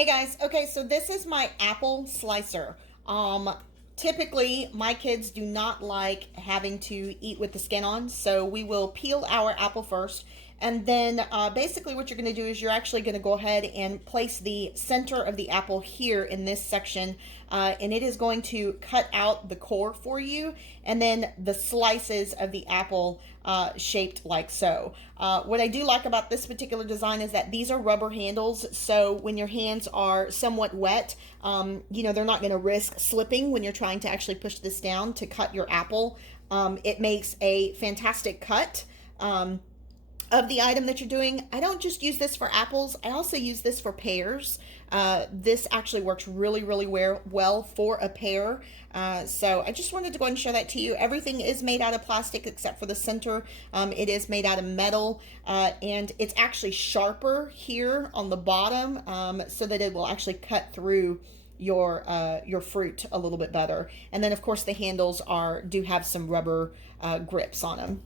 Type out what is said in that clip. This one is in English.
Hey guys, okay, so this is my apple slicer. Typically my kids do not like having to eat with the skin on, so we will peel our apple first. And then basically what you're going to do is you're actually going to go ahead and place the center of the apple here in this section, and it is going to cut out the core for you, and then the slices of the apple shaped like so. What I do like about this particular design is that these are rubber handles, so when your hands are somewhat wet, they're not going to risk slipping when you're trying to actually push this down to cut your apple. It makes a fantastic cut. Of the item that you're doing. I don't just use this for apples, I also use this for pears. This actually works really, really well for a pear. So I just wanted to go ahead and show that to you. Everything is made out of plastic except for the center. It is made out of metal, and it's actually sharper here on the bottom, so that it will actually cut through your fruit a little bit better. And then of course the handles do have some rubber grips on them.